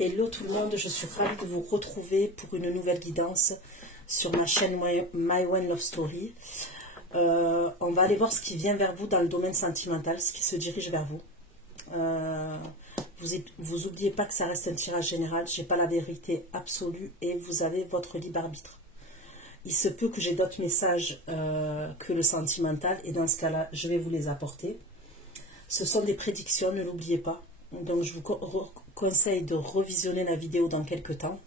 Hello tout le monde, je suis ravie de vous retrouver pour une nouvelle guidance sur ma chaîne My One Love Story. On va aller voir ce qui vient vers vous dans le domaine sentimental, ce qui se dirige vers vous. Vous n'oubliez pas que ça reste un tirage général, je n'ai pas la vérité absolue et vous avez votre libre arbitre. Il se peut que j'ai d'autres messages que le sentimental et dans ce cas-là, je vais vous les apporter. Ce sont des prédictions, ne l'oubliez pas. Donc je vous conseille de revisionner la vidéo dans quelques temps.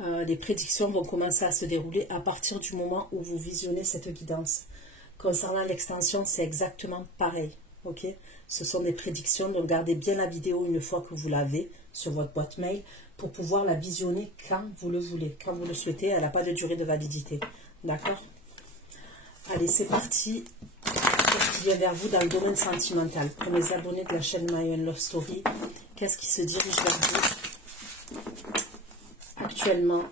Les prédictions vont commencer à se dérouler à partir du moment où vous visionnez cette guidance. Concernant l'extension, c'est exactement pareil. Ok, ce sont des prédictions, donc gardez bien la vidéo une fois que vous l'avez sur votre boîte mail pour pouvoir la visionner quand vous le voulez, quand vous le souhaitez. Elle n'a pas de durée de validité. D'accord? Allez, c'est parti. Qu'est-ce qui vient vers vous dans le domaine sentimental? Pour mes abonnés de la chaîne My One Love Story, qu'est-ce qui se dirige vers vous actuellement,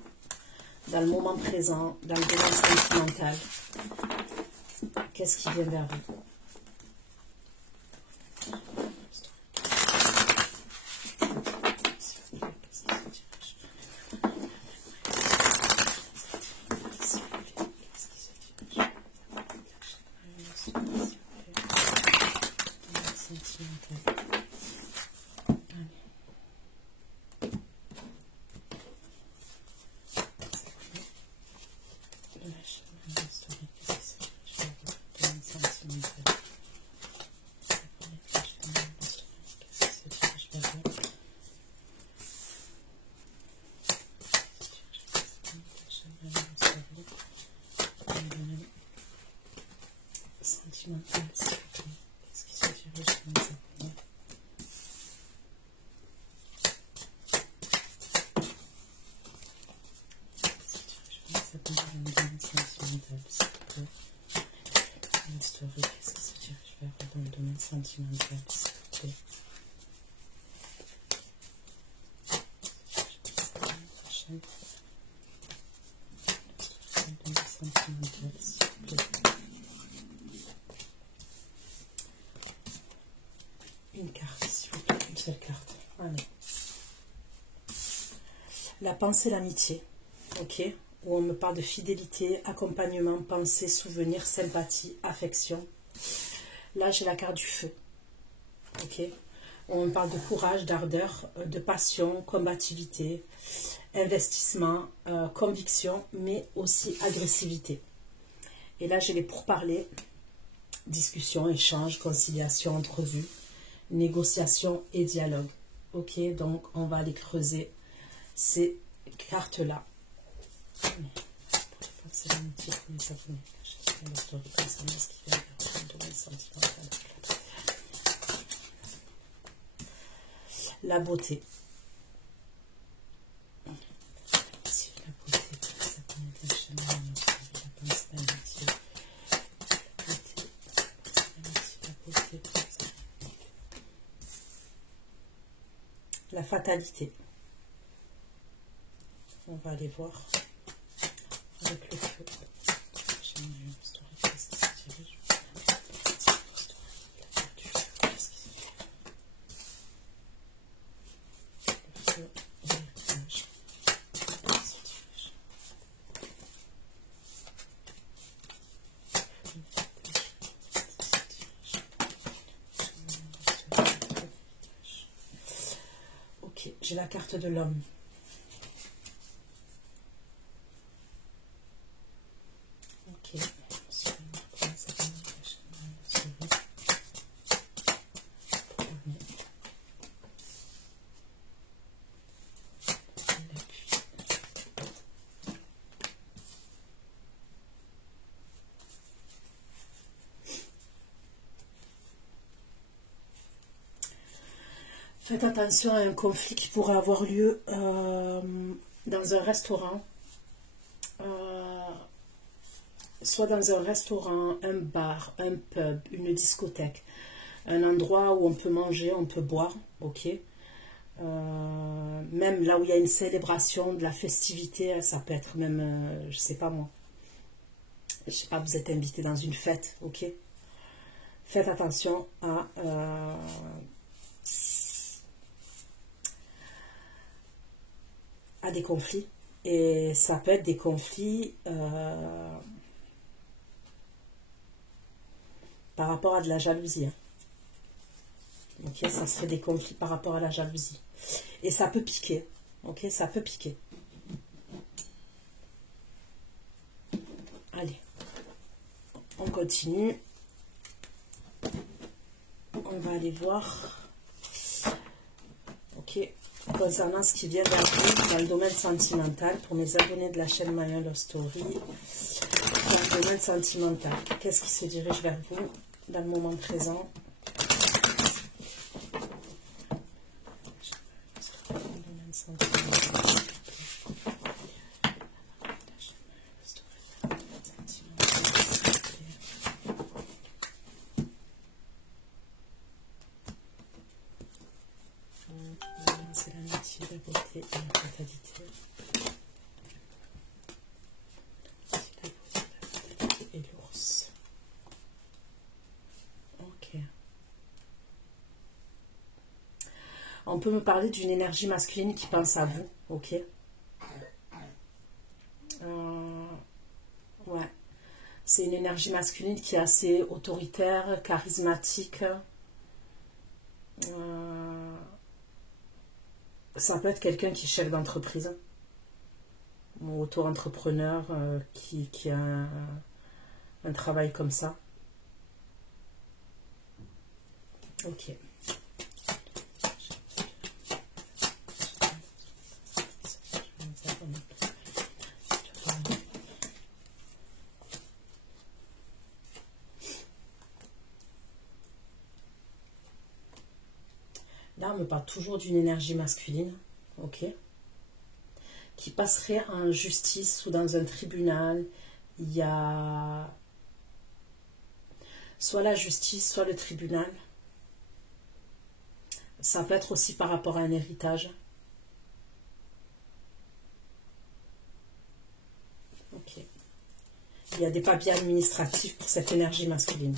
dans le moment présent, dans le domaine sentimental? Qu'est-ce qui vient vers vous? Qu'est-ce qui se dirige vers vous? Qu'est-ce qui se dirige vers vous dans le domaine sentimental, s'il vous plaît? Une carte, s'il vous plaît, une seule carte. Allez. La pensée, l'amitié. Ok, où on me parle de fidélité, accompagnement, pensée, souvenir, sympathie, affection. Là, j'ai la carte du feu. Ok, on me parle de courage, d'ardeur, de passion, combativité, investissement, conviction, mais aussi agressivité. Et là, j'ai les pourparlers, discussion, échange, conciliation, entrevue, négociation et dialogue. Ok, donc on va aller creuser ces cartes-là. La beauté. La fatalité. On va aller voir avec le feu. Ok, j'ai la carte de l'homme. Ok. Faites attention à un conflit qui pourrait avoir lieu dans un restaurant, soit dans un restaurant, un bar, un pub, une discothèque, un endroit où on peut manger, on peut boire, ok. Même là où il y a une célébration, de la festivité, ça peut être même, je sais pas moi, je sais pas, vous êtes invité dans une fête, ok. Faites attention à à des conflits. Et ça peut être des conflits par rapport à de la jalousie. Hein. Ok, ça serait des conflits par rapport à la jalousie. Et ça peut piquer. Ok, ça peut piquer. Allez, on continue. On va aller voir. Ok, concernant ce qui vient vers vous dans le domaine sentimental, pour mes abonnés de la chaîne Maya Love Story, dans le domaine sentimental, qu'est-ce qui se dirige vers vous dans le moment présent? C'est l'amitié, la beauté et la fatalité. Et l'ours. Ok. On peut me parler d'une énergie masculine qui pense à vous, ok. Ouais. C'est une énergie masculine qui est assez autoritaire, charismatique. Ça peut être quelqu'un qui est chef d'entreprise ou auto-entrepreneur qui a un travail comme ça. Ok. Là, on me parle toujours d'une énergie masculine, ok, qui passerait en justice ou dans un tribunal. Il y a soit la justice, soit le tribunal. Ça peut être aussi par rapport à un héritage. Ok. Il y a des papiers administratifs pour cette énergie masculine.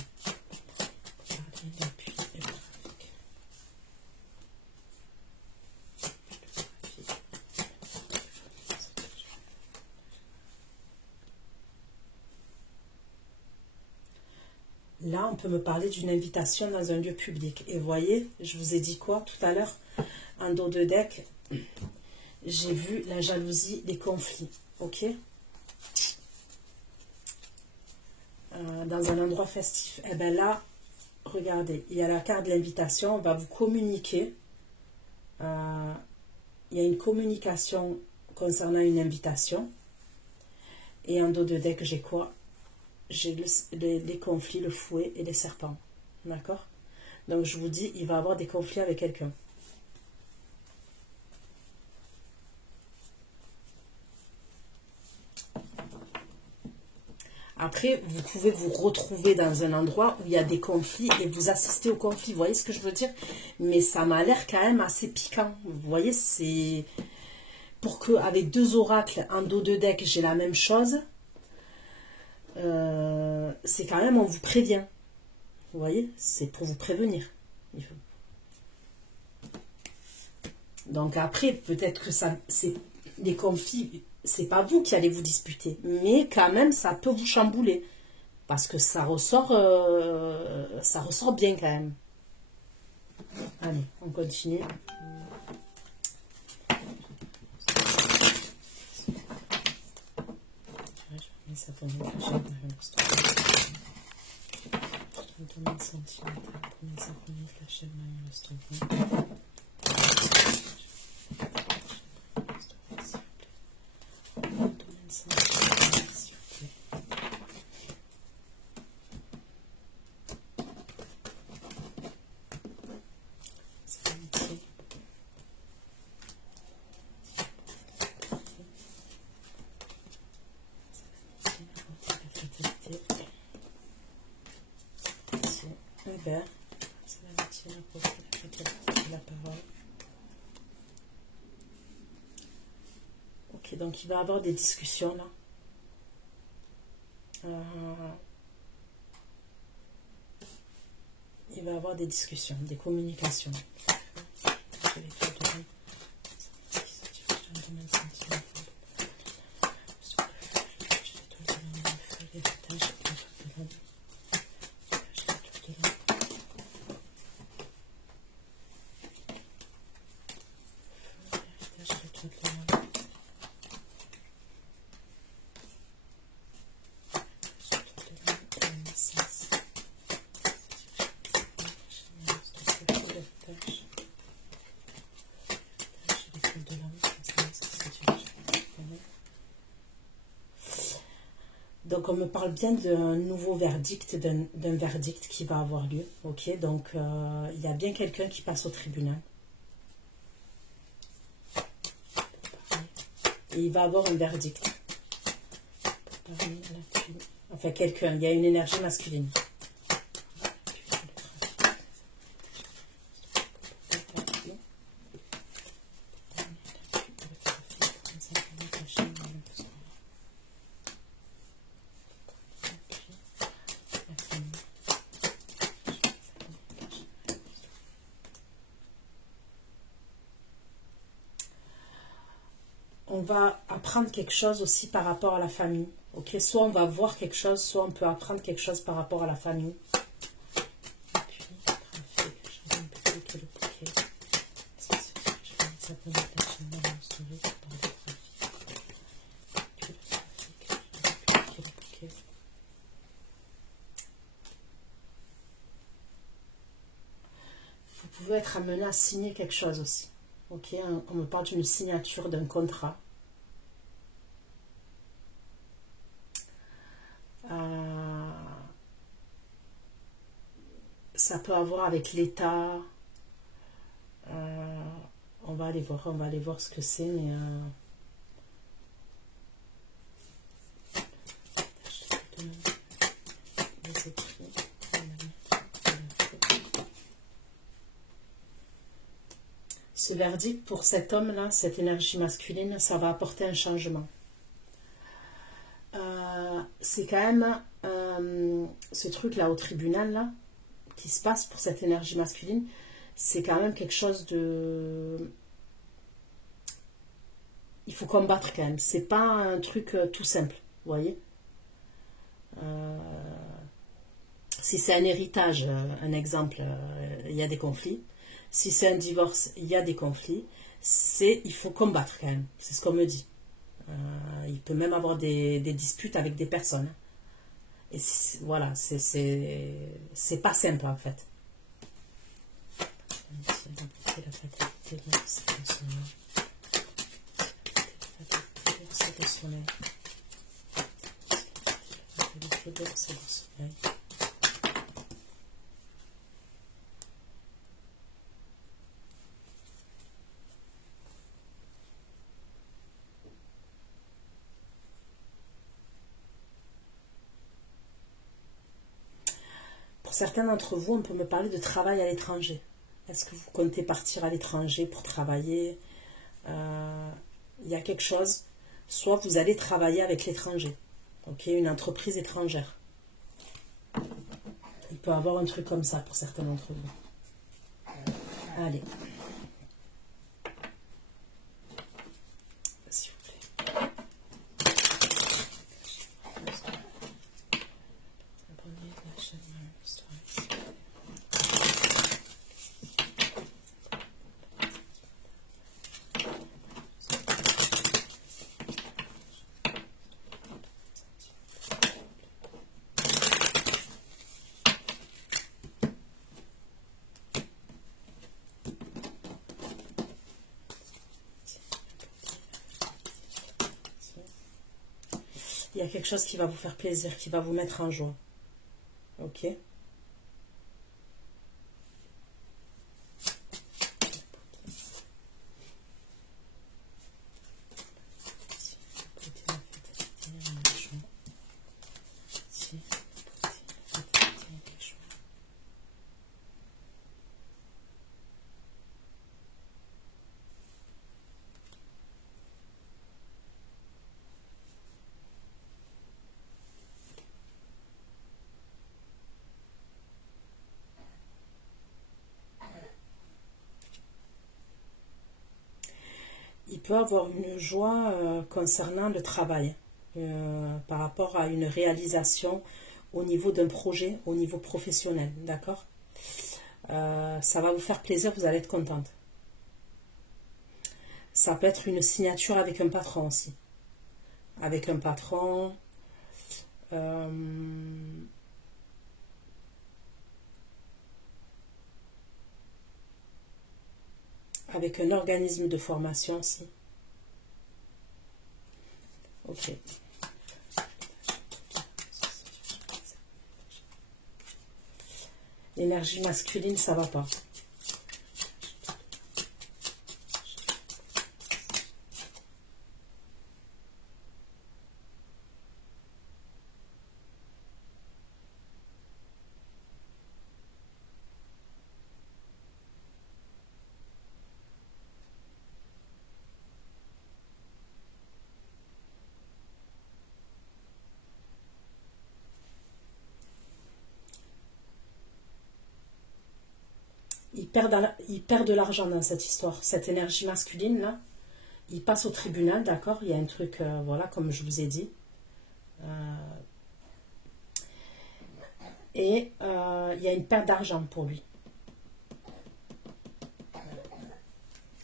Là, on peut me parler d'une invitation dans un lieu public. Et vous voyez, je vous ai dit quoi tout à l'heure? En dos de deck, j'ai vu la jalousie, les conflits. Ok, dans un endroit festif. Et bien là, regardez, il y a la carte de l'invitation. On va vous communiquer. Il y a une communication concernant une invitation. Et en dos de deck, j'ai quoi? J'ai les conflits, le fouet et les serpents. D'accord? Donc, je vous dis, il va avoir des conflits avec quelqu'un. Après, vous pouvez vous retrouver dans un endroit où il y a des conflits et vous assistez aux conflits. Vous voyez ce que je veux dire? Mais ça m'a l'air quand même assez piquant. Vous voyez, c'est... Pour que, avec deux oracles en dos de deck, j'ai la même chose... c'est quand même, on vous prévient. Vous voyez, c'est pour vous prévenir. Donc après, peut-être que ça, c'est les conflits, c'est pas vous qui allez vous disputer, mais quand même, ça peut vous chambouler parce que ça ressort bien quand même. Allez, on continue. Ça tombe domaine sentimental, premiers abonnés de la chaîne Maya Love Story. Domaine sentimental, s'il vous plaît. C'est l'amitié. C'est l'amitié, la fatalité, la parole. Ok, donc il va y avoir des discussions là. Il va y avoir des discussions, des communications. Je vais tout donner. Ce qui se dirige dans le domaine sentimental. Donc on me parle bien d'un nouveau verdict, d'un verdict qui va avoir lieu. Ok, donc il y a bien quelqu'un qui passe au tribunal. Et il va avoir un verdict. Enfin quelqu'un, il y a une énergie masculine. On va apprendre quelque chose aussi par rapport à la famille. Ok, soit on va voir quelque chose, soit on peut apprendre quelque chose par rapport à la famille. Vous pouvez être amené à signer quelque chose aussi. Ok, on me parle d'une signature d'un contrat. Ça peut avoir avec l'État. On va aller voir ce que c'est, mais ce verdict pour cet homme-là, cette énergie masculine, ça va apporter un changement. C'est quand même ce truc-là au tribunal, là, qui se passe pour cette énergie masculine, c'est quand même quelque chose de... Il faut combattre quand même. C'est pas un truc tout simple, vous voyez. Si c'est un héritage, un exemple, il y a des conflits. Si c'est un divorce, il y a des conflits. Il faut combattre quand même. C'est ce qu'on me dit. Il peut même avoir des disputes avec des personnes. Et voilà, c'est pas simple en fait. Pour certains d'entre vous, on peut me parler de travail à l'étranger. Est-ce que vous comptez partir à l'étranger pour travailler? Il y a quelque chose, soit vous allez travailler avec l'étranger, ok, une entreprise étrangère. Il peut y avoir un truc comme ça pour certains d'entre vous. Allez. S'il vous plaît. Il y a quelque chose qui va vous faire plaisir, qui va vous mettre en joie. Ok? Il peut avoir une joie concernant le travail, par rapport à une réalisation au niveau d'un projet, au niveau professionnel, d'accord? Ça va vous faire plaisir, vous allez être contente. Ça peut être une signature avec un patron aussi. Avec un patron... avec un organisme de formation aussi. Ok. L'énergie masculine, ça va pas. Il perd de l'argent dans cette histoire. Cette énergie masculine, là, il passe au tribunal, d'accord? Il y a un truc, voilà, comme je vous ai dit. Et il y a une perte d'argent pour lui.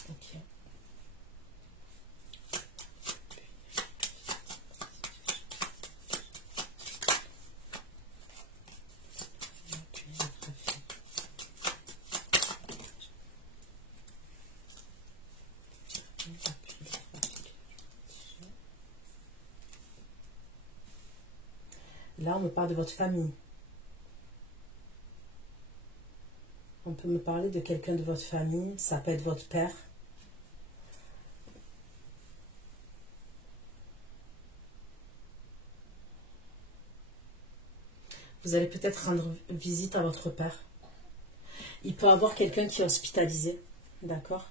Ok. Là, on me parle de votre famille. On peut me parler de quelqu'un de votre famille. Ça peut être votre père. Vous allez peut-être rendre visite à votre père. Il peut y avoir quelqu'un qui est hospitalisé. D'accord?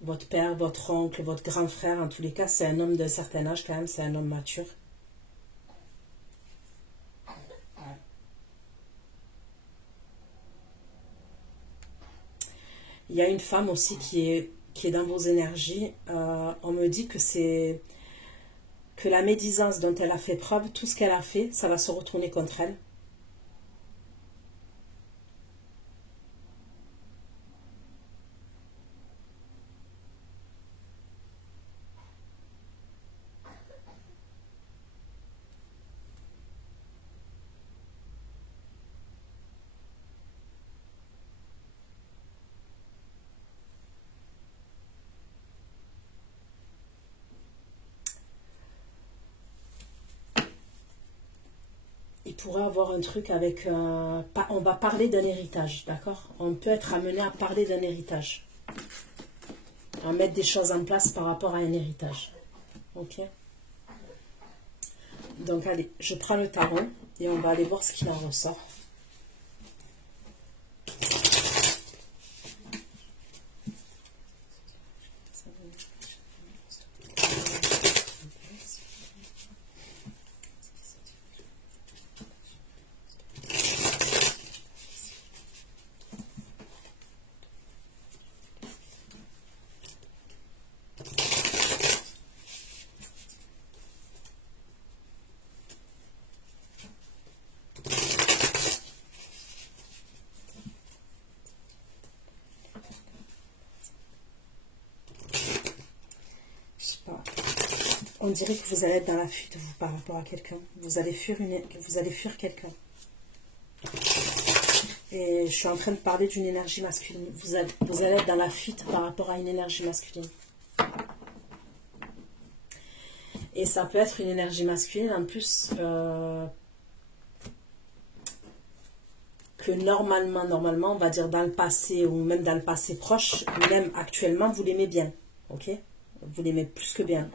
Votre père, votre oncle, votre grand frère. En tous les cas, c'est un homme d'un certain âge quand même. C'est un homme mature. Il y a une femme aussi qui est dans vos énergies. On me dit que c'est que la médisance dont elle a fait preuve, tout ce qu'elle a fait, ça va se retourner contre elle. Il pourrait avoir un truc avec... on va parler d'un héritage, d'accord? On peut être amené à parler d'un héritage. À mettre des choses en place par rapport à un héritage. Ok? Donc allez, je prends le tarot et on va aller voir ce qu'il en ressort. On dirait que vous allez être dans la fuite, vous, par rapport à quelqu'un. Vous allez fuir quelqu'un. Et je suis en train de parler d'une énergie masculine. Vous allez être dans la fuite par rapport à une énergie masculine. Et ça peut être une énergie masculine, en plus, que normalement, on va dire dans le passé, ou même dans le passé proche, même actuellement, vous l'aimez bien. Ok? Vous l'aimez plus que bien.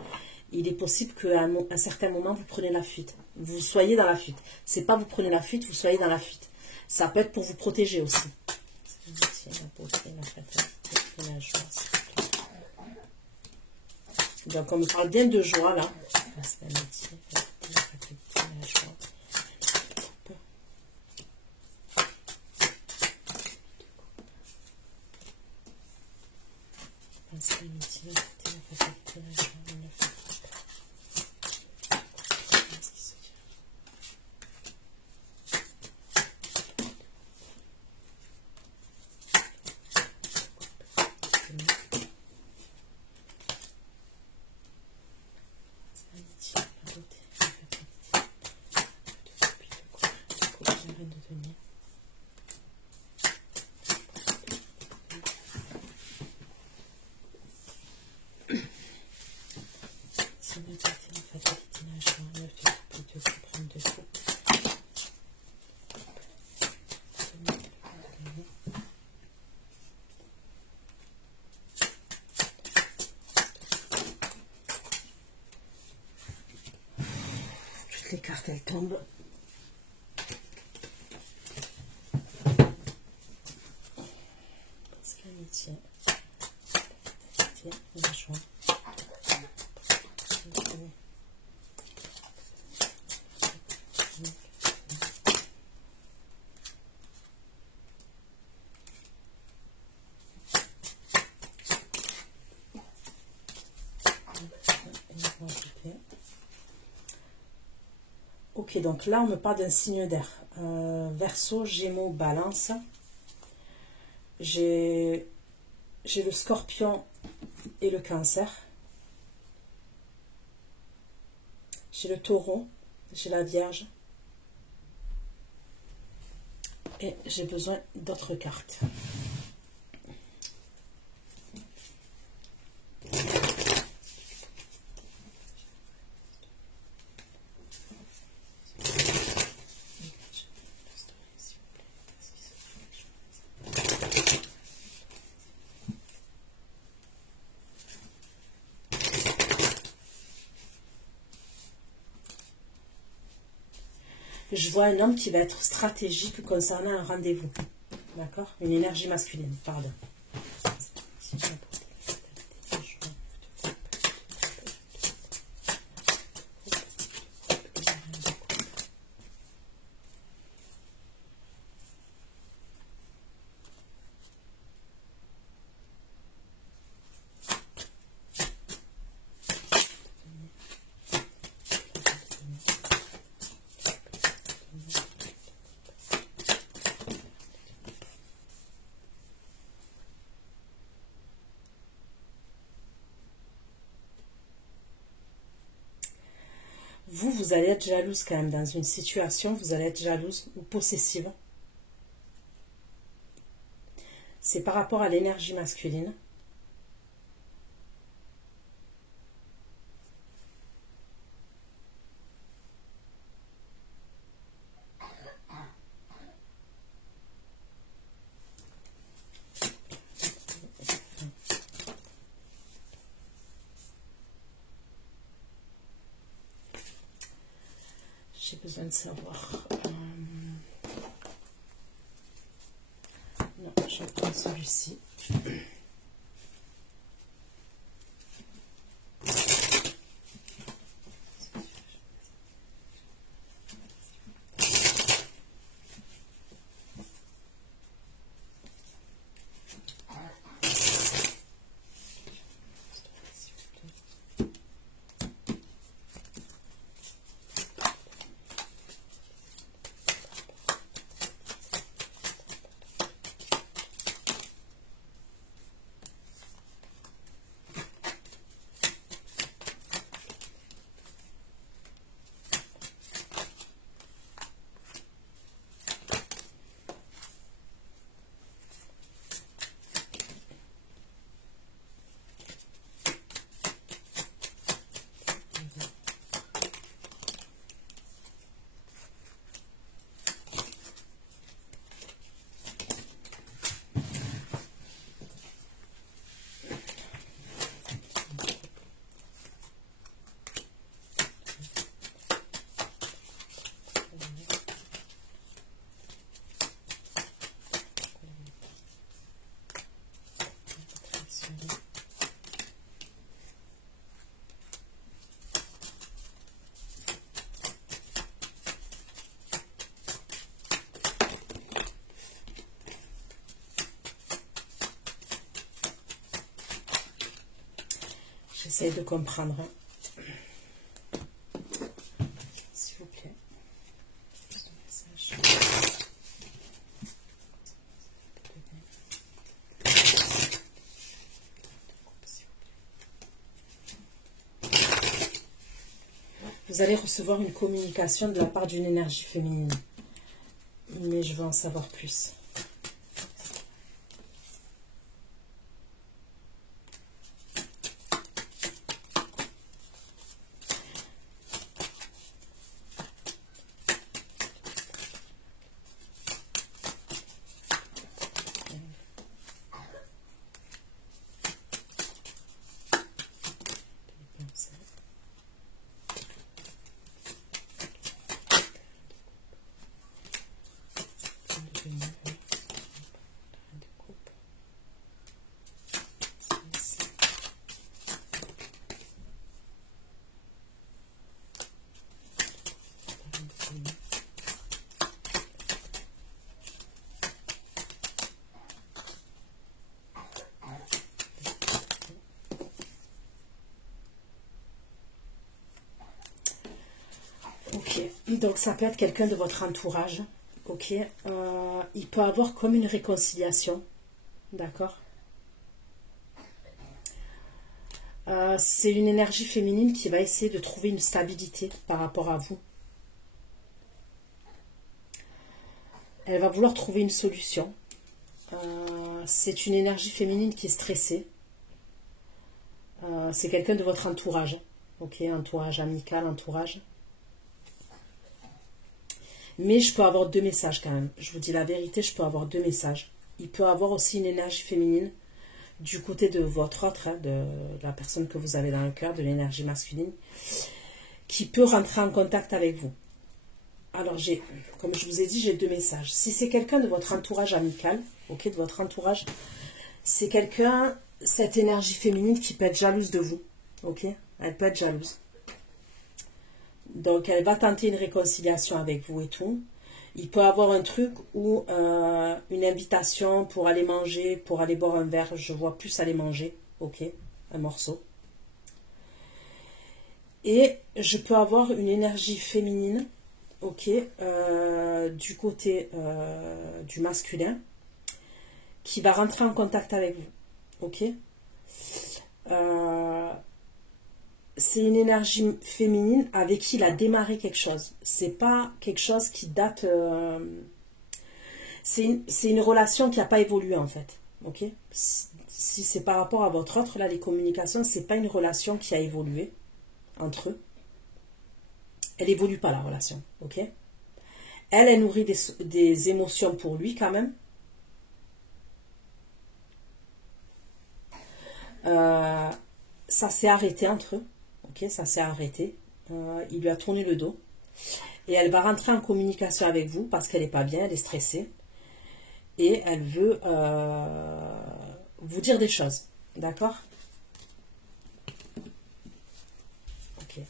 Il est possible qu'à un certain moment, vous prenez la fuite. Vous soyez dans la fuite. C'est pas vous prenez la fuite, vous soyez dans la fuite. Ça peut être pour vous protéger aussi. Donc, on me parle bien de joie, là. toutes les cartes elles tombent. Parce que l'amitié, la joie. Ok, donc là on me parle d'un signe d'air. Verseau, Gémeaux, Balance. J'ai le Scorpion et le Cancer. J'ai le Taureau, j'ai la Vierge. Et j'ai besoin d'autres cartes. Je vois un homme qui va être stratégique concernant un rendez-vous. D'accord? Une énergie masculine, pardon. Vous allez être jalouse quand même dans une situation, vous allez être jalouse ou possessive. C'est par rapport à l'énergie masculine. J'ai besoin de savoir. Non, je prends celui-ci. J'essaie de comprendre. S'il vous plaît. Vous allez recevoir une communication de la part d'une énergie féminine. Mais je veux en savoir plus. Ok, donc ça peut être quelqu'un de votre entourage. Ok, il peut avoir comme une réconciliation. D'accord. C'est une énergie féminine qui va essayer de trouver une stabilité par rapport à vous. Elle va vouloir trouver une solution. C'est une énergie féminine qui est stressée. C'est quelqu'un de votre entourage. Ok, entourage amical, entourage. Mais je peux avoir deux messages quand même. Je vous dis la vérité, je peux avoir deux messages. Il peut avoir aussi une énergie féminine du côté de votre autre, hein, de la personne que vous avez dans le cœur, de l'énergie masculine, qui peut rentrer en contact avec vous. Alors, comme je vous ai dit, j'ai deux messages. Si c'est quelqu'un de votre entourage amical, ok, de votre entourage, c'est quelqu'un, cette énergie féminine qui peut être jalouse de vous, ok, elle peut être jalouse. Donc, elle va tenter une réconciliation avec vous et tout. Il peut avoir un truc où une invitation pour aller manger, pour aller boire un verre. Je vois plus aller manger, ok, un morceau. Et je peux avoir une énergie féminine, ok, du côté du masculin, qui va rentrer en contact avec vous, ok. C'est une énergie féminine avec qui il a démarré quelque chose. C'est pas quelque chose qui date... c'est une relation qui n'a pas évolué en fait. Ok. Si c'est par rapport à votre autre, là, les communications, c'est pas une relation qui a évolué entre eux. Elle évolue pas la relation. Ok. Elle nourrit des émotions pour lui quand même. Ça s'est arrêté entre eux. Ok, ça s'est arrêté. Il lui a tourné le dos. Et elle va rentrer en communication avec vous parce qu'elle n'est pas bien, elle est stressée. Et elle veut vous dire des choses. D'accord? Ok.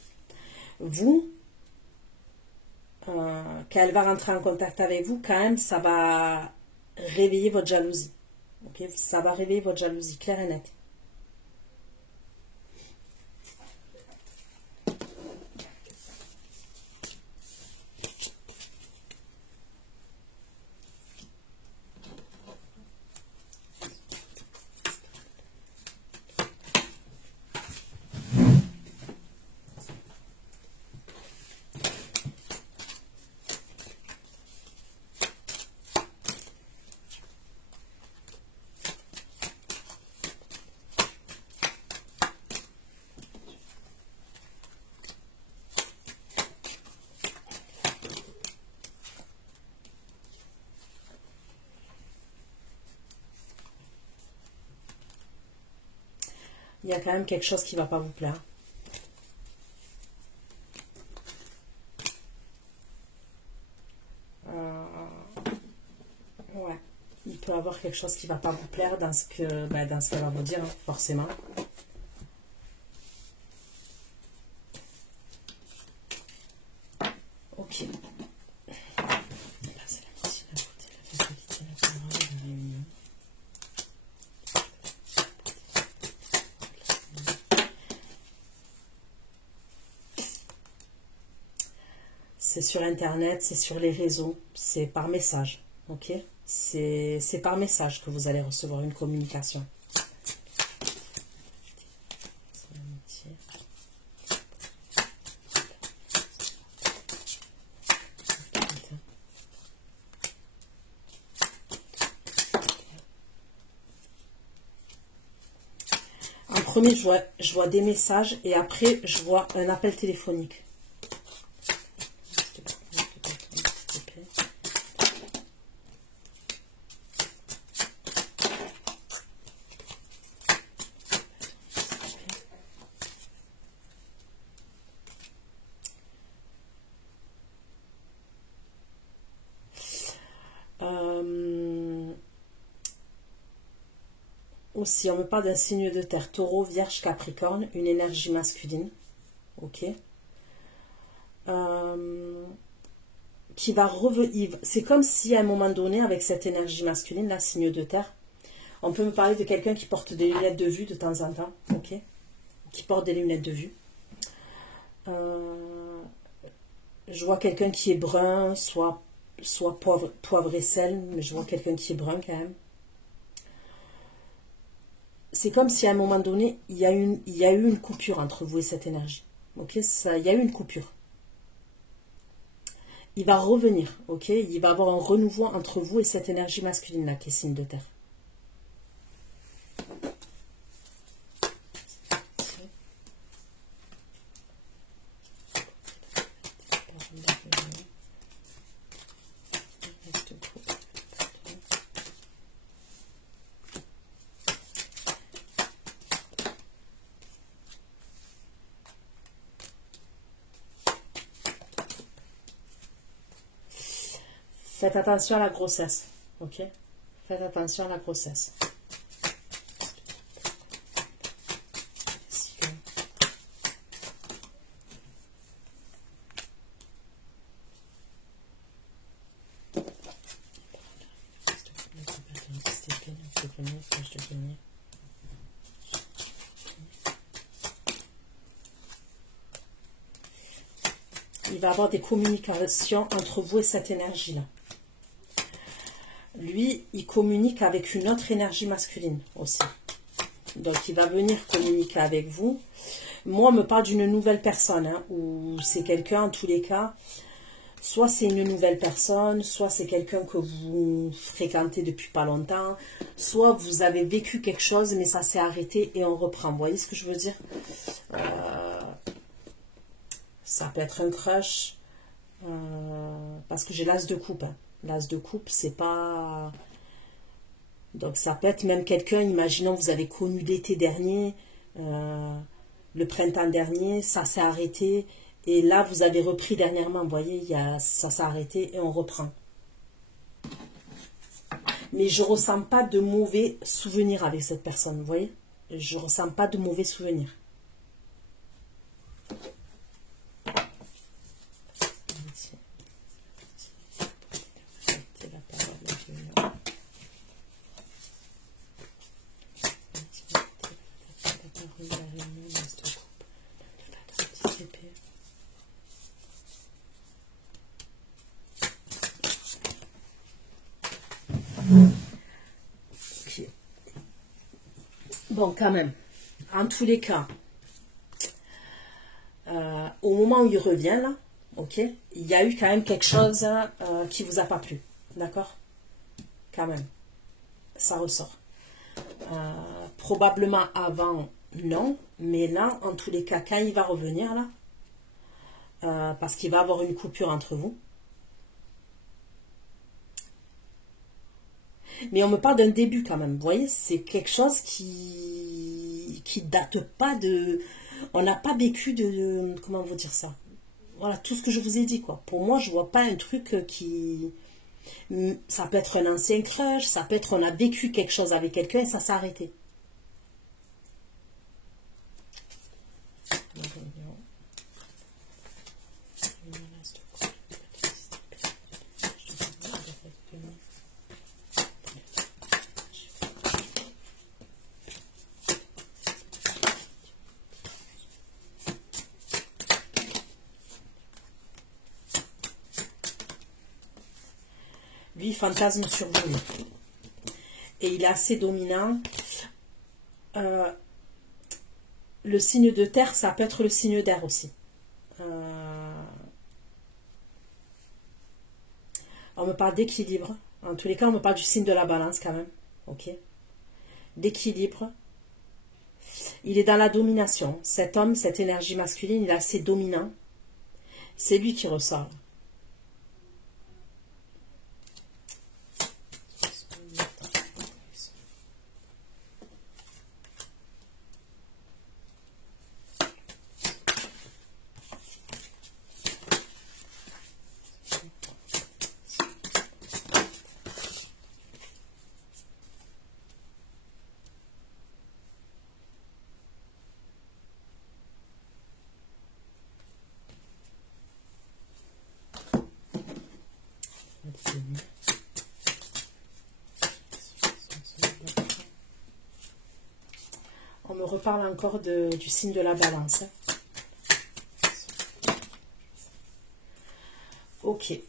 Vous, quand elle va rentrer en contact avec vous, quand même, ça va réveiller votre jalousie. Ok? Ça va réveiller votre jalousie, claire et nette. Il y a quand même quelque chose qui ne va pas vous plaire. Ouais. Il peut y avoir quelque chose qui ne va pas vous plaire dans ce qu'elle va vous dire, hein, forcément. Ok. C'est sur Internet, c'est sur les réseaux, c'est par message, ok? C'est par message que vous allez recevoir une communication. En premier, je vois des messages et après, je vois un appel téléphonique. Aussi, on me parle d'un signe de terre, taureau, vierge, capricorne, une énergie masculine, ok, qui va revenir, c'est comme si à un moment donné, avec cette énergie masculine, là, signe de terre, on peut me parler de quelqu'un qui porte des lunettes de vue de temps en temps, ok, qui porte des lunettes de vue, Je vois quelqu'un qui est brun, soit poivre et sel, mais je vois quelqu'un qui est brun quand même. C'est comme si à un moment donné, il y a eu une coupure entre vous et cette énergie. Ok, il y a eu une coupure. Il va revenir, ok. Il va y avoir un renouveau entre vous et cette énergie masculine-là, qui est signe de terre. Faites attention à la grossesse, ok? Faites attention à la grossesse. Il va y avoir des communications entre vous et cette énergie-là. Lui, il communique avec une autre énergie masculine aussi. Donc, il va venir communiquer avec vous. Moi, on me parle d'une nouvelle personne, hein, ou c'est quelqu'un, en tous les cas, soit c'est une nouvelle personne, soit c'est quelqu'un que vous fréquentez depuis pas longtemps, soit vous avez vécu quelque chose, mais ça s'est arrêté et on reprend. Vous voyez ce que je veux dire? Ça peut être un crush, parce que j'ai l'as de coupe, hein. L'as de coupe, c'est pas... Donc ça peut être même quelqu'un, imaginons vous avez connu l'été dernier, le printemps dernier, ça s'est arrêté, et là vous avez repris dernièrement, vous voyez, ça s'est arrêté et on reprend. Mais je ne ressens pas de mauvais souvenirs avec cette personne, vous voyez. Je ne ressens pas de mauvais souvenirs. Bon, quand même, en tous les cas, au moment où il revient, là, ok, il y a eu quand même quelque chose qui vous a pas plu, d'accord? Quand même, ça ressort. Probablement avant, non, mais là, en tous les cas, quand il va revenir, là, parce qu'il va avoir une coupure entre vous, mais on me parle d'un début quand même, vous voyez, c'est quelque chose qui date pas de... On n'a pas vécu de... Comment vous dire ça? Voilà, tout ce que je vous ai dit, quoi. Pour moi, je vois pas un truc qui... Ça peut être un ancien crush, ça peut être on a vécu quelque chose avec quelqu'un et ça s'est arrêté. Lui, il fantasme sur vous. Et il est assez dominant. Le signe de terre, ça peut être le signe d'air aussi. On me parle d'équilibre. En tous les cas, on me parle du signe de la balance quand même. Ok. D'équilibre. Il est dans la domination. Cet homme, cette énergie masculine, il est assez dominant. C'est lui qui ressort. On me reparle encore du signe de la balance. Ok.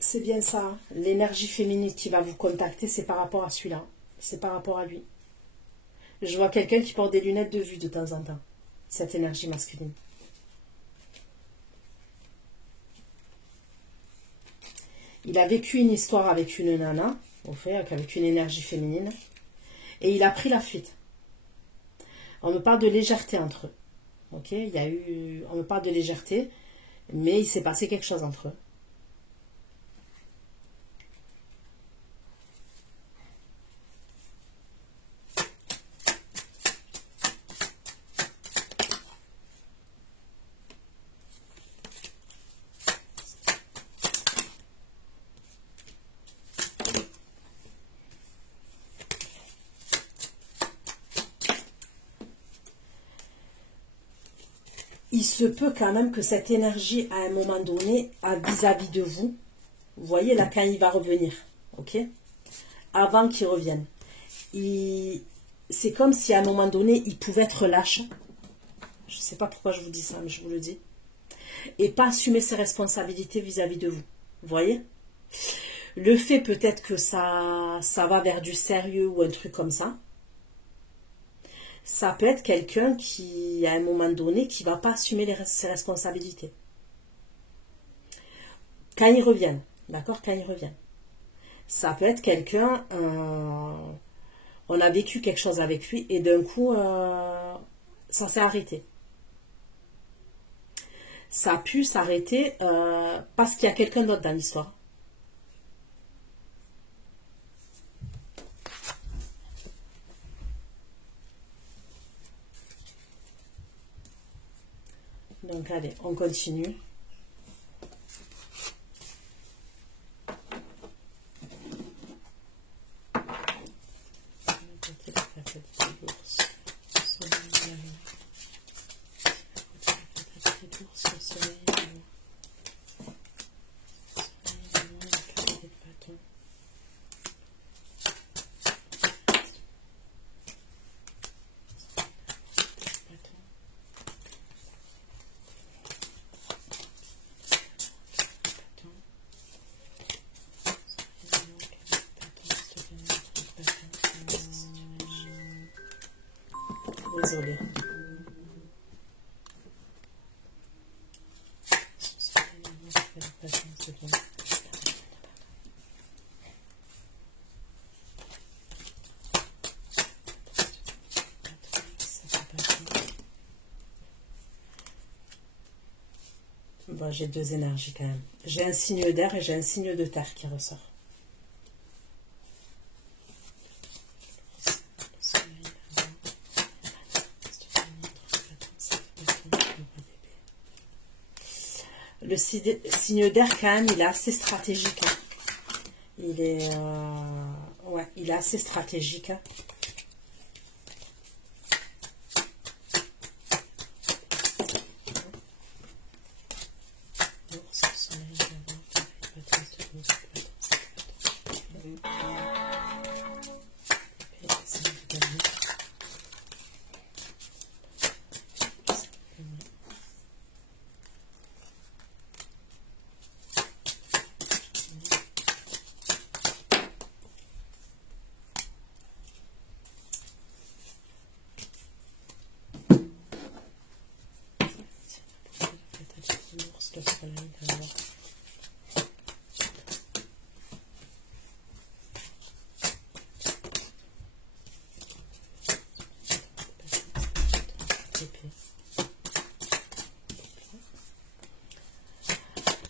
C'est bien ça, hein. L'énergie féminine qui va vous contacter, c'est par rapport à celui-là. C'est par rapport à lui. Je vois quelqu'un qui porte des lunettes de vue de temps en temps. Cette énergie masculine. Il a vécu une histoire avec une nana, au fait, avec une énergie féminine. Et il a pris la fuite. On me parle de légèreté entre eux. Ok, on me parle de légèreté, mais il s'est passé quelque chose entre eux. Il se peut quand même que cette énergie, à un moment donné, vis-à-vis de vous, vous voyez là, quand il va revenir, ok? Avant qu'il revienne. C'est comme si à un moment donné, il pouvait être lâche. Je ne sais pas pourquoi je vous dis ça, mais je vous le dis. Et pas assumer ses responsabilités vis-à-vis de vous. Vous voyez? Le fait peut-être que ça va vers du sérieux ou un truc comme ça. Ça peut être quelqu'un qui, à un moment donné, qui ne va pas assumer ses responsabilités. Quand ils reviennent, d'accord? Quand ils reviennent. Ça peut être quelqu'un, on a vécu quelque chose avec lui et d'un coup, ça s'est arrêté. Ça a pu s'arrêter parce qu'il y a quelqu'un d'autre dans l'histoire. Donc allez, on continue. Désolée. Bon, j'ai deux énergies quand même. J'ai un signe d'air et j'ai un signe de terre qui ressort. Le signe d'air, quand même, il est assez stratégique. Hein. Il est assez stratégique. Hein.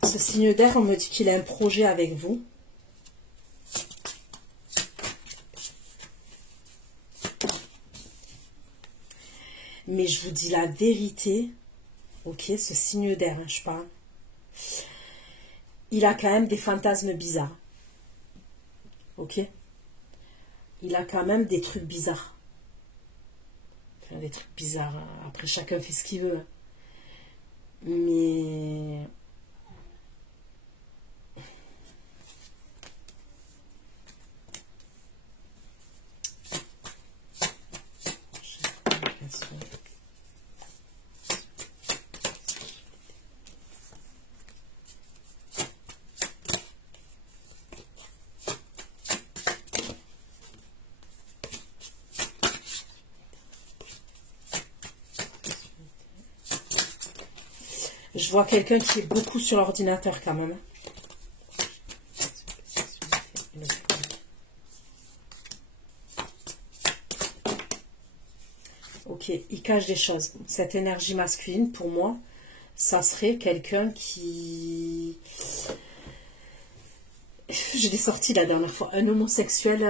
Ce signe d'air, on me dit qu'il a un projet avec vous. Mais je vous dis la vérité, ok, ce signe d'air, hein, je parle, il a quand même des fantasmes bizarres. Ok? Il a quand même des trucs bizarres. Enfin, des trucs bizarres. Après, chacun fait ce qu'il veut. Mais... Je vois quelqu'un qui est beaucoup sur l'ordinateur quand même. Ok, il cache des choses. Cette énergie masculine, pour moi, ça serait quelqu'un qui... Je l'ai sorti la dernière fois. Un homosexuel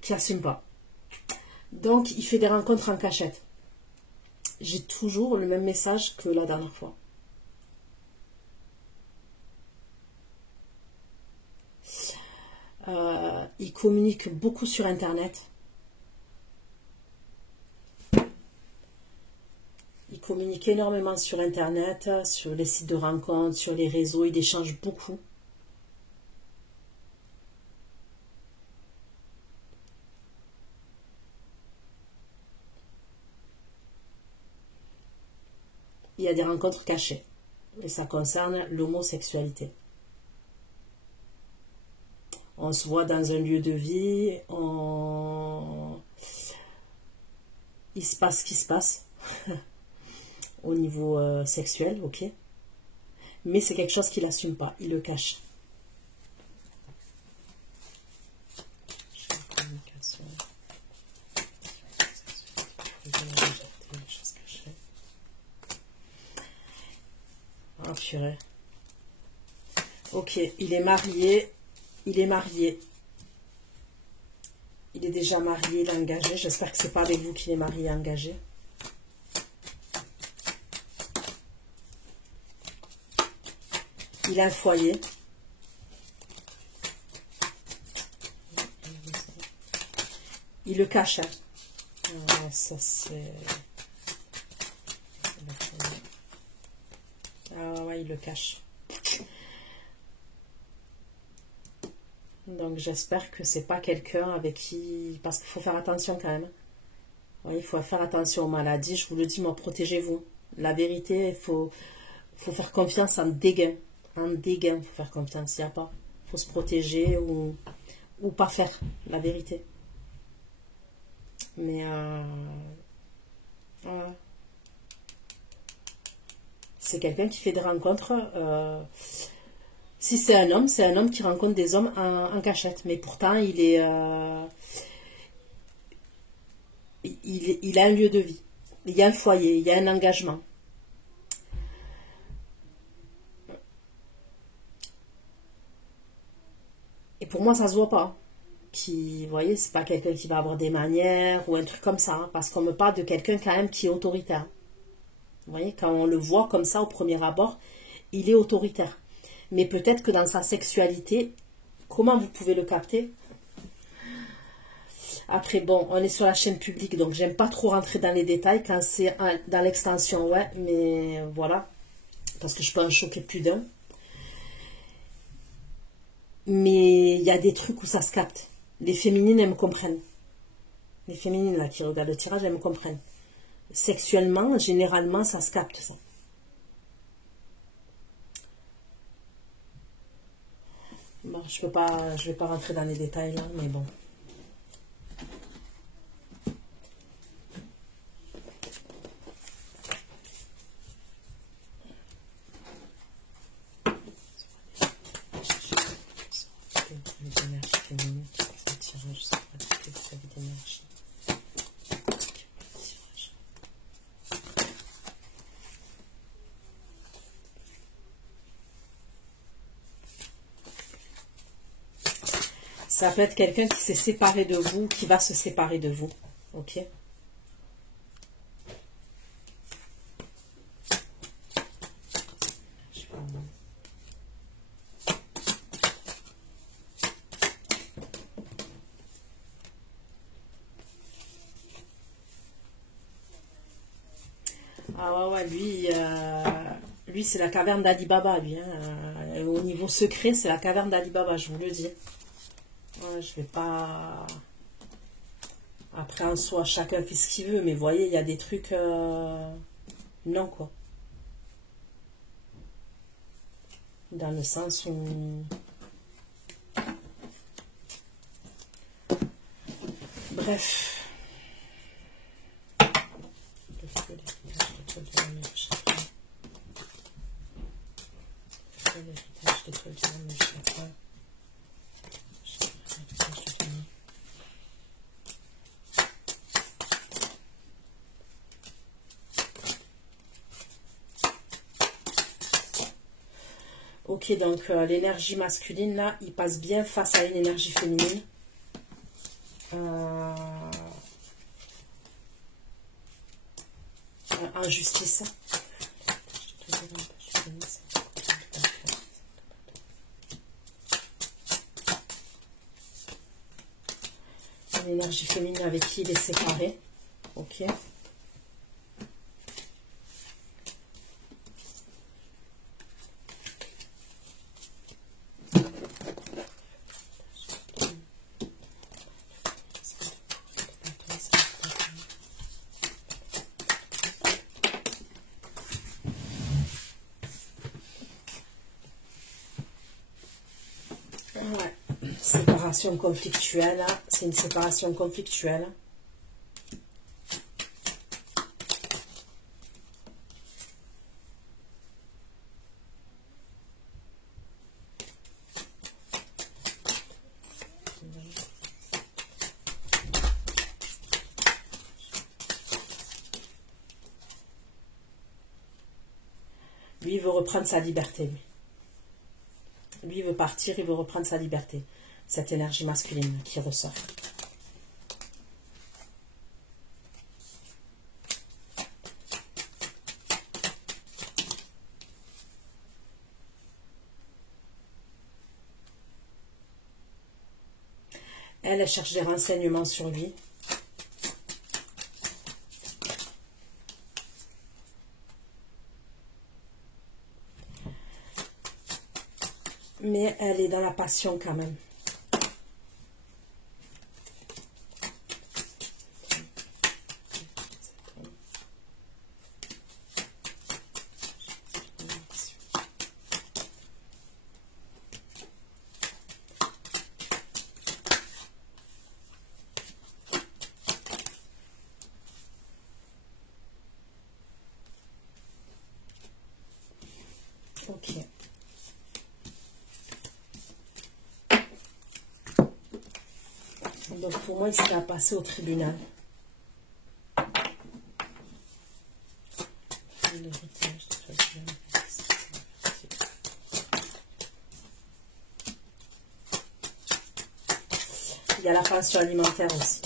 qui assume pas. Donc, il fait des rencontres en cachette. J'ai toujours le même message que la dernière fois. Il communique beaucoup sur Internet. Il communique énormément sur Internet, sur les sites de rencontres, sur les réseaux. Il échange beaucoup. Il y a des rencontres cachées. Et ça concerne l'homosexualité. On se voit dans un lieu de vie. Il se passe ce qui se passe. Au niveau sexuel, ok. Mais c'est quelque chose qu'il n'assume pas. Il le cache. Ah, purée. Ok, il est marié. Il est marié. Il est déjà marié, il est engagé. J'espère que c'est pas avec vous qu'il est marié et engagé. Il a un foyer. Il le cache. Hein. Ah, ça c'est... Ah ouais, il le cache. Donc j'espère que c'est pas quelqu'un avec qui... Parce qu'il faut faire attention quand même. Ouais, il faut faire attention aux maladies. Je vous le dis, moi, protégez-vous. La vérité, il faut faire confiance en dégain. En dégain, il faut faire confiance. Il n'y a pas. Il faut se protéger ou pas faire la vérité. Mais ouais. C'est quelqu'un qui fait des rencontres. Si c'est un homme qui rencontre des hommes en cachette. Mais pourtant, il a un lieu de vie. Il y a un foyer, il y a un engagement. Et pour moi, ça se voit pas. Vous voyez, c'est pas quelqu'un qui va avoir des manières ou un truc comme ça. Hein, parce qu'on me parle de quelqu'un quand même qui est autoritaire. Vous voyez, quand on le voit comme ça au premier abord, il est autoritaire. Mais peut-être que dans sa sexualité, comment vous pouvez le capter? Après, bon, on est sur la chaîne publique, donc j'aime pas trop rentrer dans les détails. Quand c'est dans l'extension, ouais, mais voilà. Parce que je peux en choquer plus d'un. Mais il y a des trucs où ça se capte. Les féminines, elles me comprennent. Les féminines, là, qui regardent le tirage, elles me comprennent. Sexuellement, généralement, ça se capte, ça. Bon, je vais pas rentrer dans les détails, là, mais bon. Ça peut être quelqu'un qui s'est séparé de vous, qui va se séparer de vous. Ok? Ah ouais, lui c'est la caverne d'Ali Baba, lui. Hein. Au niveau secret, c'est la caverne d'Ali Baba, je vous le dis. Ouais, je vais pas... Après, en soi, chacun fait ce qu'il veut, mais vous voyez, il y a des trucs... Non, quoi. Dans le sens où... Bref. Ok, donc l'énergie masculine, là, il passe bien face à une énergie féminine. En justice. Une énergie féminine avec qui il est séparé. Ok. Ouais. Séparation conflictuelle. C'est une séparation conflictuelle. Lui, il veut reprendre sa liberté, lui. Lui, il veut partir, il veut reprendre sa liberté. Cette énergie masculine qui ressort. Elle cherche des renseignements sur lui. Mais elle est dans la passion quand même. Ok. Donc pour moi, il sera passé au tribunal. Il y a la pension alimentaire aussi.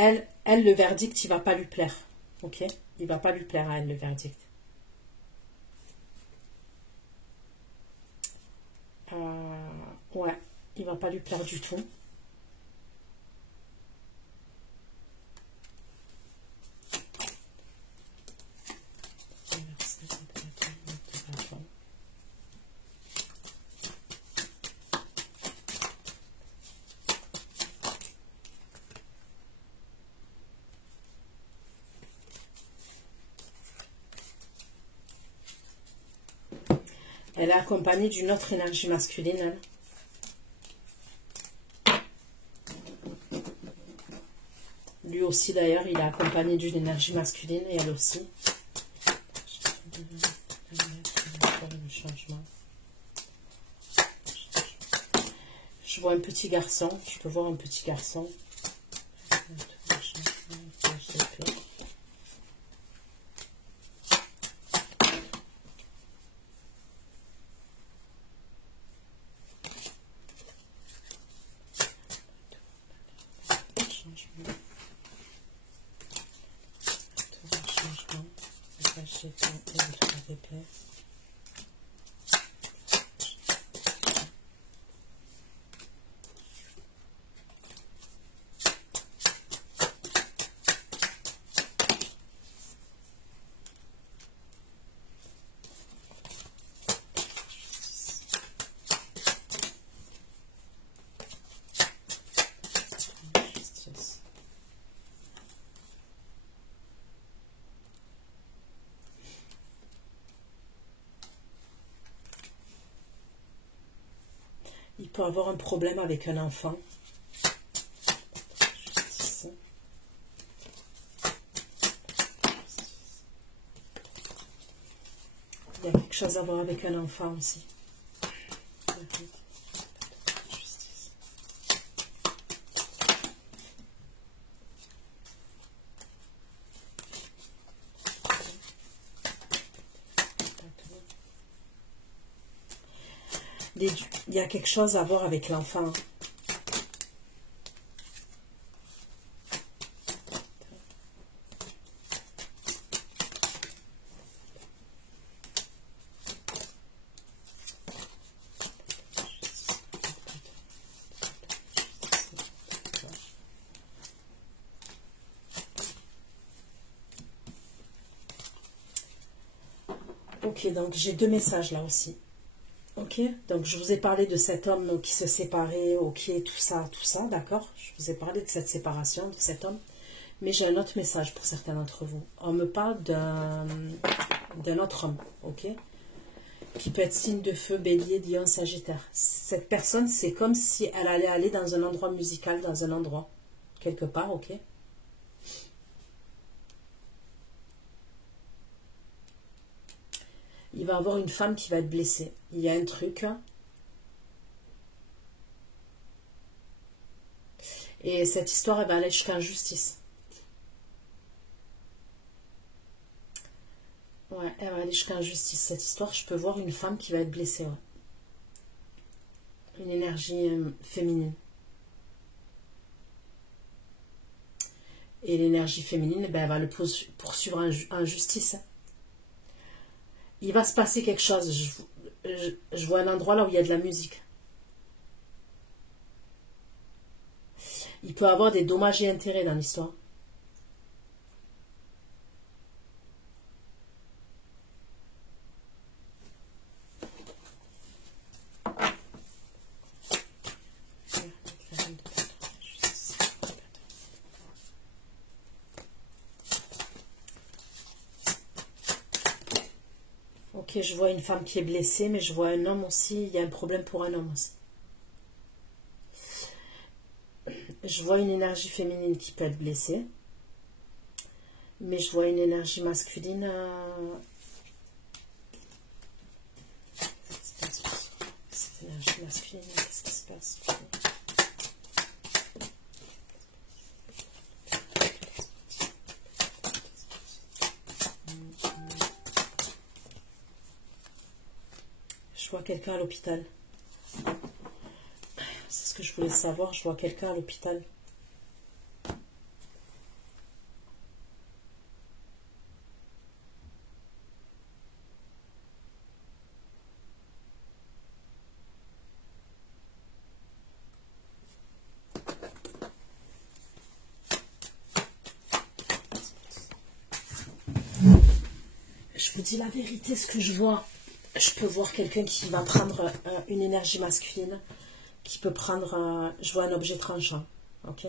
Elle, le verdict, il va pas lui plaire. Ok? Il va pas lui plaire à elle, le verdict. Ouais, il va pas lui plaire du tout. Elle est accompagnée d'une autre énergie masculine. Elle. Lui aussi, d'ailleurs, il est accompagné d'une énergie masculine et elle aussi. Je vois un petit garçon. Je peux voir un petit garçon. Il peut avoir un problème avec un enfant. Il y a quelque chose à voir avec un enfant aussi. Il y a quelque chose à voir avec l'enfant. Ok, donc j'ai deux messages là aussi. Ok, donc je vous ai parlé de cet homme donc, qui se séparait, ok, tout ça, d'accord. Je vous ai parlé de cette séparation, de cet homme. Mais j'ai un autre message pour certains d'entre vous. On me parle d'un autre homme, ok, qui peut être signe de feu, bélier, lion, sagittaire. Cette personne, c'est comme si elle allait aller dans un endroit musical, dans un endroit, quelque part, ok. Il va avoir une femme qui va être blessée. Il y a un truc. Et cette histoire, elle va aller jusqu'à justice. Ouais, elle va aller jusqu'à justice. Cette histoire, je peux voir une femme qui va être blessée. Ouais. Une énergie féminine. Et l'énergie féminine, ben, elle va le poursuivre en justice. Il va se passer quelque chose. Je vois un endroit là où il y a de la musique. Il peut avoir des dommages et intérêts dans l'histoire. Ok, je vois une femme qui est blessée, mais je vois un homme aussi. Il y a un problème pour un homme aussi. Je vois une énergie féminine qui peut être blessée. Mais je vois une énergie masculine. Cette énergie masculine, qu'est-ce qui se passe? Je vois quelqu'un à l'hôpital. C'est ce que je voulais savoir. Je vois quelqu'un à l'hôpital. Je vous dis la vérité, ce que je vois. Je peux voir quelqu'un qui va prendre une énergie masculine, qui peut prendre, je vois un objet tranchant, ok.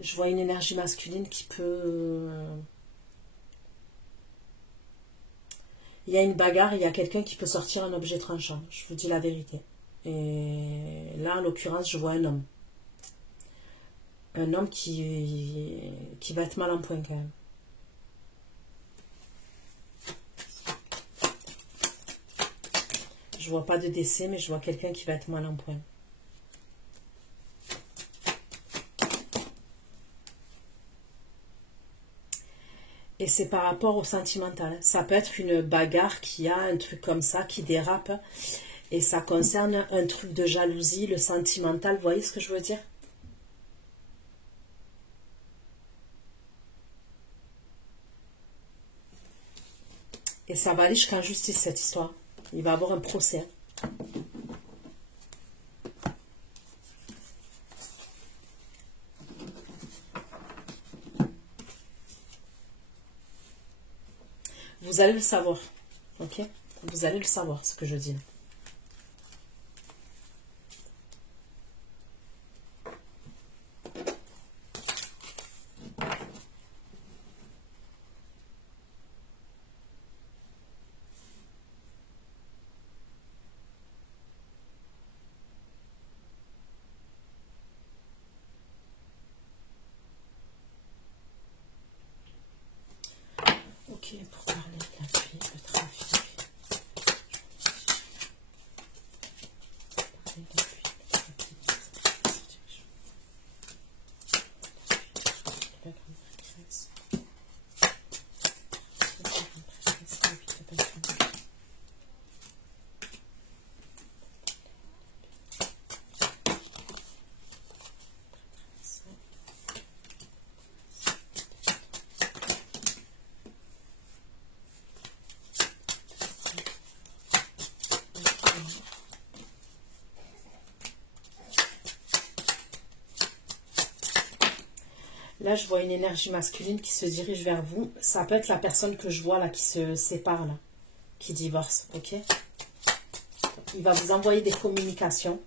Je vois une énergie masculine qui peut, il y a une bagarre, il y a quelqu'un qui peut sortir un objet tranchant, je vous dis la vérité. Et là, en l'occurrence, je vois un homme. Un homme qui va être mal en point quand même. Je vois pas de décès, mais je vois quelqu'un qui va être mal en point. Et c'est par rapport au sentimental. Ça peut être une bagarre qui a un truc comme ça, qui dérape. Et ça concerne un truc de jalousie, le sentimental. Vous voyez ce que je veux dire? Et ça va aller jusqu'en justice, cette histoire. Il va avoir un procès. Vous allez le savoir. Ok? Vous allez le savoir, ce que je dis. Ok, pour parler de la vie, le trafic. Là, je vois une énergie masculine qui se dirige vers vous. Ça peut être la personne que je vois là qui se sépare, là, qui divorce, ok? Il va vous envoyer des communications.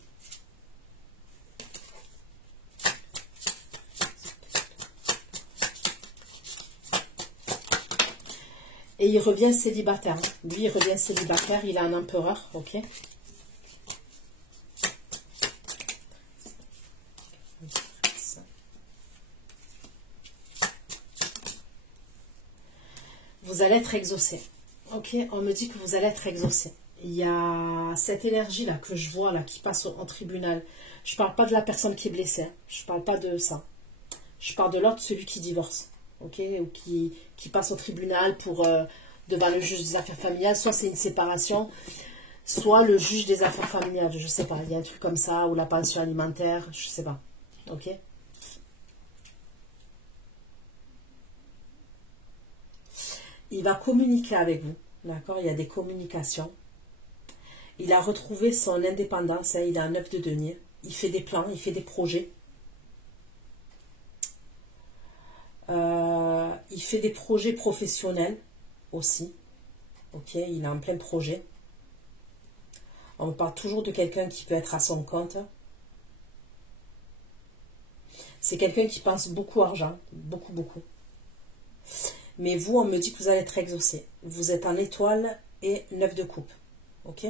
Et il revient célibataire. Lui, il revient célibataire. Il a un empereur, ok? Vous allez être exaucé. Ok, on me dit que vous allez être exaucé. Il y a cette énergie-là que je vois là qui passe en tribunal. Je ne parle pas de la personne qui est blessée. Je ne parle pas de ça. Je parle de l'autre, celui qui divorce. Ok, ou qui passe au tribunal pour devant le juge des affaires familiales. Soit c'est une séparation, soit le juge des affaires familiales. Je ne sais pas. Il y a un truc comme ça, ou la pension alimentaire. Je ne sais pas. Ok. Il va communiquer avec vous, d'accord? Il y a des communications. Il a retrouvé son indépendance, hein, il a un 9 de denier. Il fait des plans, il fait des projets. Il fait des projets professionnels aussi. Ok, il est en plein projet. On parle toujours de quelqu'un qui peut être à son compte. C'est quelqu'un qui pense beaucoup argent, beaucoup, beaucoup. Mais vous, on me dit que vous allez être exaucé. Vous êtes en étoile et 9 de coupe. Ok?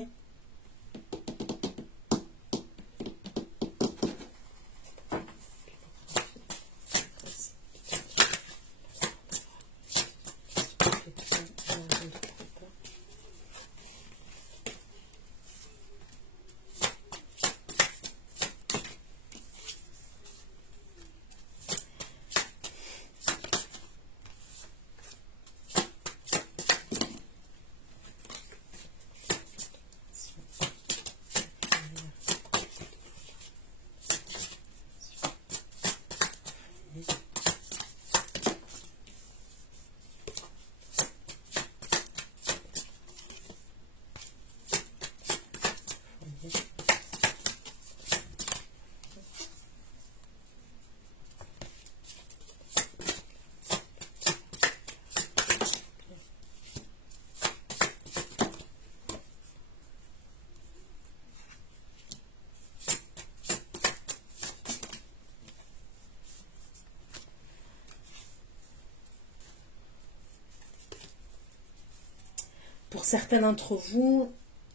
Pour certains d'entre vous,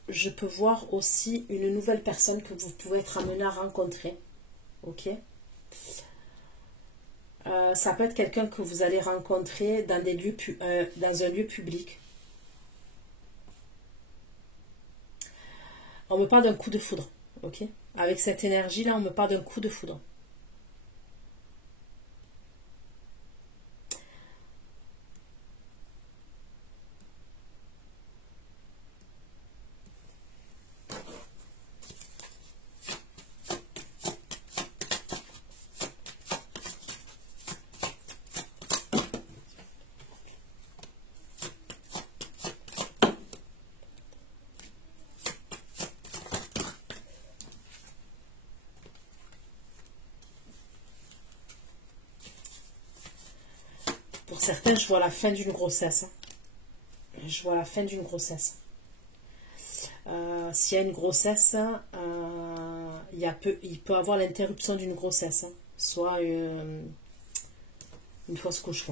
je peux voir aussi une nouvelle personne que vous pouvez être amené à rencontrer. Ok? Ça peut être quelqu'un que vous allez rencontrer dans des lieux, dans un lieu public. On me parle d'un coup de foudre. Ok? Avec cette énergie-là, on me parle d'un coup de foudre. certains, je vois la fin d'une grossesse. Je vois la fin d'une grossesse. S'il y a une grossesse, il peut avoir l'interruption d'une grossesse. Soit une fausse couche.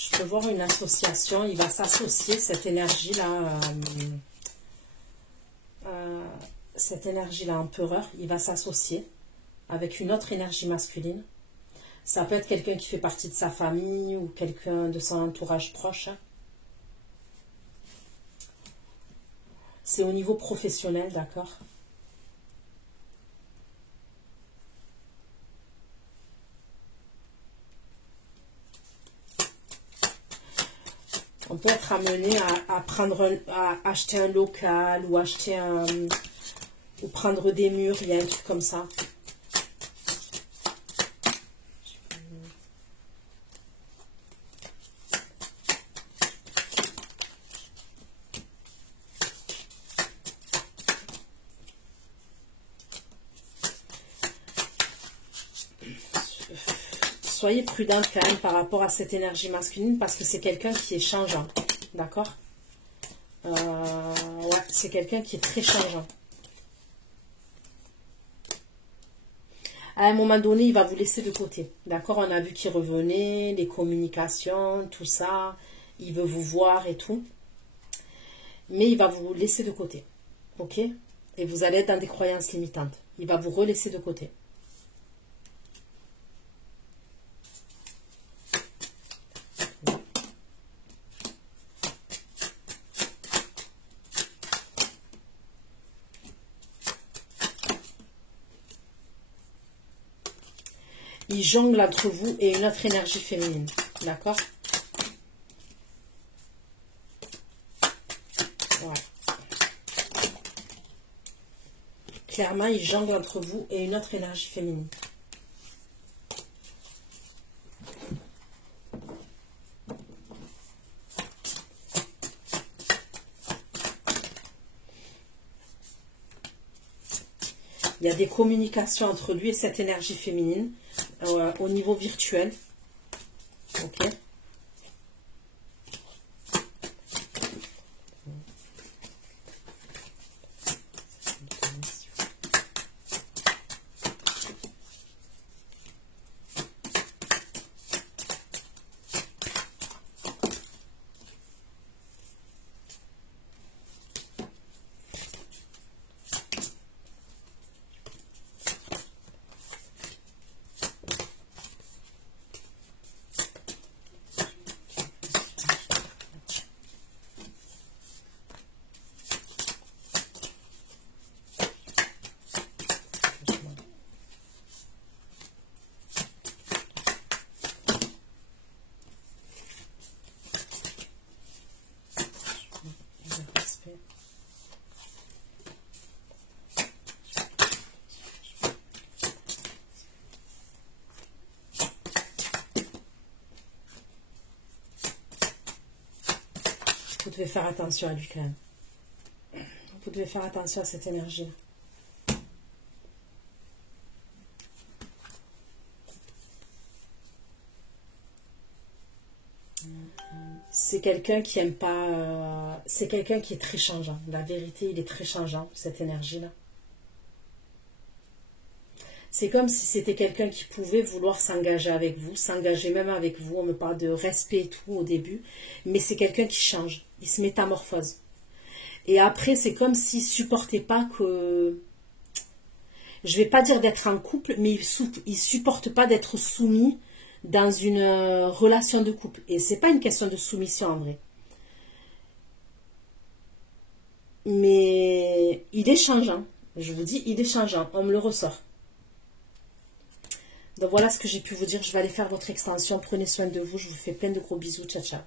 Je peux voir une association, il va s'associer, cette énergie-là, empereur, il va s'associer avec une autre énergie masculine. Ça peut être quelqu'un qui fait partie de sa famille ou quelqu'un de son entourage proche. C'est au niveau professionnel, d'accord? On peut être amené à acheter un local ou ou prendre des murs, il y a un truc comme ça. Soyez prudente quand même par rapport à cette énergie masculine parce que c'est quelqu'un qui est changeant, d'accord? Ouais, c'est quelqu'un qui est très changeant. À un moment donné, il va vous laisser de côté, d'accord? On a vu qu'il revenait, les communications, tout ça, il veut vous voir et tout. Mais il va vous laisser de côté, ok? Et vous allez être dans des croyances limitantes. Il va vous relaisser de côté. Il jongle entre vous et une autre énergie féminine. D'accord? Voilà. Clairement, il jongle entre vous et une autre énergie féminine. Il y a des communications entre lui et cette énergie féminine au niveau virtuel. Ok. devez faire attention à lui quand même. Vous devez faire attention à cette énergie-là. C'est quelqu'un qui aime pas... c'est quelqu'un qui est très changeant. La vérité, il est très changeant, cette énergie-là. C'est comme si c'était quelqu'un qui pouvait vouloir s'engager avec vous, s'engager même avec vous. On me parle de respect et tout au début. Mais c'est quelqu'un qui change. Il se métamorphose. Et après, c'est comme s'il ne supportait pas que... Je ne vais pas dire d'être en couple, mais il ne supporte pas d'être soumis dans une relation de couple. Et ce n'est pas une question de soumission en vrai. Mais il est changeant. Je vous dis, il est changeant. On me le ressort. Donc voilà ce que j'ai pu vous dire. Je vais aller faire votre extension. Prenez soin de vous. Je vous fais plein de gros bisous. Ciao, ciao.